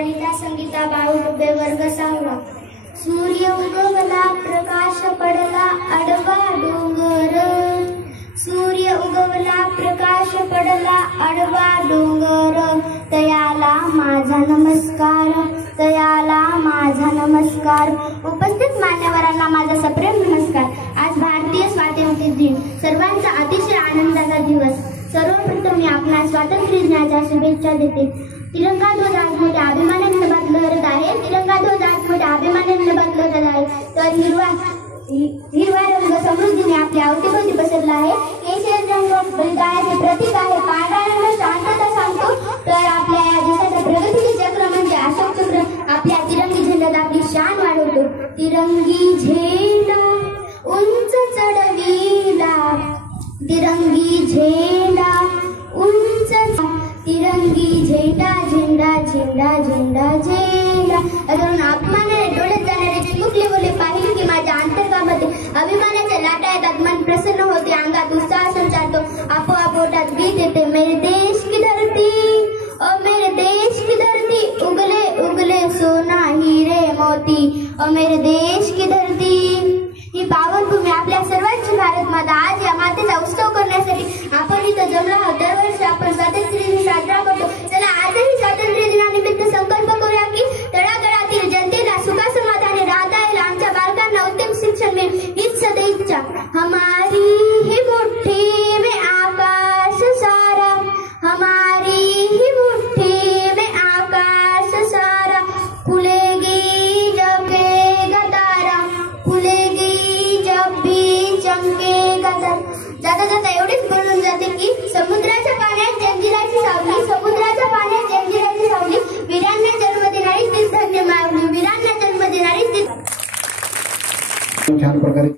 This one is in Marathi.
प्रणिता संगीता बाळुडुबे वर्ग 6वा। सूर्य उगवला प्रकाश पडला आडवा डोंगर, सूर्य उगवला प्रकाश पडला आडवा डोंगर, तयाला माझा नमस्कार, तयाला माझा नमस्कार। उपस्थित मान्यवरांना माझा सप्रेम नमस्कार। आज भारतीय स्वातंत्र्य दिन, सर्वांचा अतिशय आनंदाचा दिवस। सर्वप्रथम मी आपणास स्वातंत्र्य दिनाच्या शुभेच्छा देते। तिरंगा ध्वज आज मोठ्या अभिमानाने नभात लहरत आहे, तिरंगा ध्वज आज मोठ्या अभिमानाने नभात लहरत आहे। तर हिरवा रंग समृद्धीने आपल्या अवतीभोवती पसरला आहे। केशरी रंग बलिदानाचे प्रतीक आहे, पांढरा रंग शांतता सांगतो। तर आपल्या या देशाचं प्रगतीचे चक्र म्हणजे अशोक चक्र आपल्या तिरंगी झेंड्यात आपली शान वाढवतो। तिरंगी झेंडा उंच चढविला, तिरंगी झेंडा उंच, तिरंगी झेंडा झेंडा झेंडा झेंडा झेंडा। अजून अपमानाने डोळ्यात जाणारे चिमुकले बोले पाहिले की माझ्या अंतर्गामध्ये अभिमानाच्या लाटा येतात, मन प्रसन्न होते, अंगात उत्साह संचारतो, आपोआप पोटात गीत येते। मेरे देश की धरती ओ मेरे देश की धरती, उगले उगले सोना हीरे मोती, ओ मेरे देश की धरती। ही पावनभूमी आपल्या सर्वांची भारत माता। आज या मातेचा उत्सव करण्यासाठी आपण इथं जमलो आहोत। दरवर्षी आपण स्वातंत्र्य दिन साजरा करतो। चला आजही स्वातंत्र्य दिनानिमित्त संकल्प करूया की तळागाळातील जनतेला सुखासमाधाने राहता येईल, आमच्या बालकांना उत्तम शिक्षण मिळेल, हीच सदैवच्या हमारी ही मुट्ठी में आकाश सारा, हमारी ही मुट्ठी में आकाश सारा, खुलेगी जब तारा, खुलेगी जब भी चमकेगा तारा। जाता जाता एवढेच बोलून जाते की समुद्राच्या पाण्यात जंजिराची सावली, समुद्राच्या पाण्यात जंजिराची सावली, वीरांना जन्म देणारी तीच धन्य माऊली, वीरांना जन्म देणारी तीच। छान प्रकारे